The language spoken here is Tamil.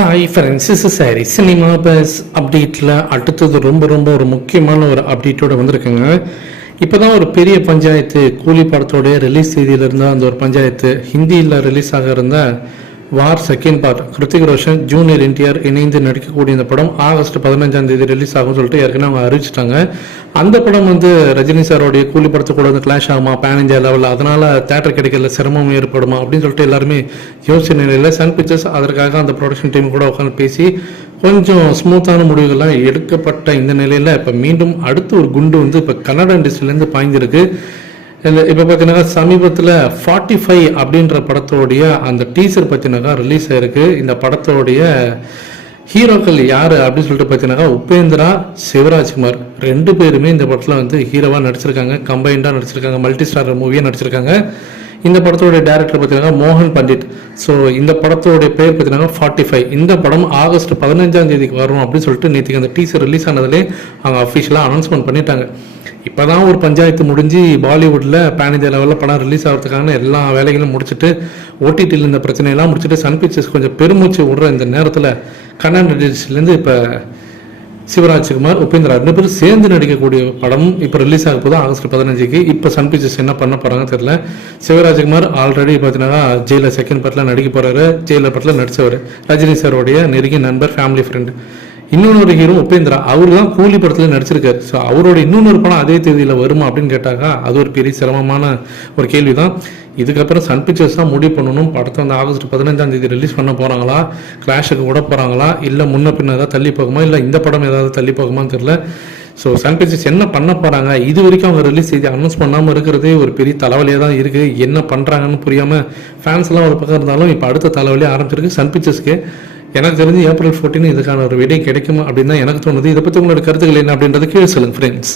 Hi friends, is sorry cinema bus அப்டேட்டில் அடுத்தது ரொம்ப ஒரு முக்கியமான ஒரு அப்டேட்டோட வந்திருக்குங்க. இப்போ தான் ஒரு பெரிய பஞ்சாயத்து கூலி படத்தோடைய ரிலீஸ் தேதியில் இருந்தால் அந்த ஒரு பஞ்சாயத்து ஹிந்தியில் ரிலீஸ் ஆக இருந்த War second part Hrithik Roshan junior NTR இணைந்து நடிக்கக்கூடிய இந்த படம் ஆகஸ்ட் 15 ரிலீஸ் ஆகும்னு சொல்லிட்டு ஏற்கனவே அவங்க அறிவிச்சிட்டாங்க. அந்த படம் ரஜினி சாரோடைய கூலி படத்தை கூட கிளாஷ் ஆகுமா பேன் இந்தியா லெவலில், அதனால தேட்டர் கிடைக்கல சிரமம் ஏற்படுமா அப்படின்னு சொல்லிட்டு எல்லாருமே யோசிச்ச நிலையில் சன் பிக்சர்ஸ் அதற்காக அந்த ப்ரொடக்ஷன் டீம் கூட உட்காந்து பேசி கொஞ்சம் ஸ்மூத்தான முடிவுகள்லாம் எடுக்கப்பட்ட இந்த நிலையில் இப்போ மீண்டும் அடுத்து ஒரு குண்டு இப்போ கன்னட இண்டஸ்ட்ரியிலேருந்து பாய்ந்திருக்கு. இப்போ பார்த்தீங்கன்னா சமீபத்தில் 45 அப்படின்ற படத்தோடைய அந்த டீசர் பார்த்தீங்கன்னாக்கா ரிலீஸ் ஆயிருக்கு. இந்த படத்தோடைய ஹீரோக்கள் யார் அப்படின்னு சொல்லிட்டு பார்த்தீங்கன்னாக்கா உபேந்திரா, சிவராஜ்குமார் ரெண்டு பேருமே இந்த படத்தில் ஹீரோவாக நடிச்சிருக்காங்க, கம்பைண்டாக நடிச்சிருக்காங்க, மல்டி ஸ்டார் மூவியாக நடிச்சிருக்காங்க. இந்த படத்தோடைய டைரக்டர் பார்த்தீங்கன்னா மோகன் பண்டிட். ஸோ இந்த படத்தோடைய பேர் பார்த்தீங்கன்னா 45. இந்த படம் ஆகஸ்ட் 15 வரும் அப்படின்னு சொல்லிட்டு நேற்றுக்கு அந்த டீசர் ரிலீஸ் ஆனதுலேயே அவங்க அஃபிஷியலாக அனௌன்ஸ்மெண்ட் பண்ணிட்டாங்க. இப்போ தான் ஒரு பஞ்சாயத்து முடிஞ்சு பாலிவுட்டில் பேன் இந்தியா லெவலில் படம் ரிலீஸ் ஆகிறதுக்கான எல்லா வேலைகளும் முடிச்சுட்டு ஓடிடியில் இந்த பிரச்சனையெல்லாம் முடிச்சுட்டு சன் பிக்சர்ஸ் கொஞ்சம் பெருமூச்சு விடுற இந்த நேரத்தில் கன்னட இண்டஸ்ட்ரியிலேருந்து இப்போ சிவராஜ்குமார், உபேந்திரா ரெண்டு பேரும் சேர்ந்து நடிக்கக்கூடிய படம் இப்போ ரிலீஸ் ஆக போது ஆகஸ்ட் 15. இப்போ சன் பிக்சர்ஸ் என்ன பண்ண போகிறாங்கன்னு தெரியல. சிவராஜ்குமார் ஆல்ரெடி பார்த்தீங்கன்னா ஜெயிலர் செகண்ட் பார்ட்டில் நடிக்க போகிறாரு. ஜெயிலர் படத்தில் நடித்தவர் ரஜினி சாரோடைய நெருங்கிய நண்பர், ஃபேமிலி ஃப்ரெண்டு. இன்னொரு ஹீரோ உபேந்திரா, அவரு தான் கூலி படத்தில் நடிச்சிருக்காரு. ஸோ அவரோட இன்னொரு படம் அதே தேதியில் வருமா அப்படின்னு கேட்டாக்கா அது ஒரு பெரிய சிரமமான ஒரு கேள்வி தான். இதுக்கப்புறம் சன் பிக்சர்ஸ் தான் முடிவு பண்ணணும். படத்தை ஆகஸ்ட் 15 ரிலீஸ் பண்ண போகிறாங்களா, கிளாஷுக்கு விட போகிறாங்களா, இல்லை முன்ன பின்ன ஏதாவது தள்ளி போகுமா, இல்லை இந்த படம் ஏதாவது தள்ளி போகுமான்னு தெரியல. ஸோ சன் பிக்சர்ஸ் என்ன பண்ண போகிறாங்க, இது வரைக்கும் அவங்க ரிலீஸ் செய்தி அனௌன்ஸ் பண்ணாமல் இருக்கிறதே ஒரு பெரிய தலைவலியாக தான் இருக்குது. என்ன பண்ணுறாங்கன்னு புரியாமல் ஃபேன்ஸ்லாம் ஒரு பக்கம் இருந்தாலும் இப்போ அடுத்த தலைவலியாக ஆரம்பிச்சிருக்கு சன் பிக்சர்ஸ்க்கு. எனக்கு தெரிஞ்சு ஏப்ரல் 14 இதுக்கான ஒரு விடை கிடைக்குமா அப்படின்னு தான் எனக்கு தோணுது. இதை பற்றி உங்களோட கருத்துக்கள் என்ன அப்படின்றது கீழே சொல்லுங்கள் ஃப்ரெண்ட்ஸ்.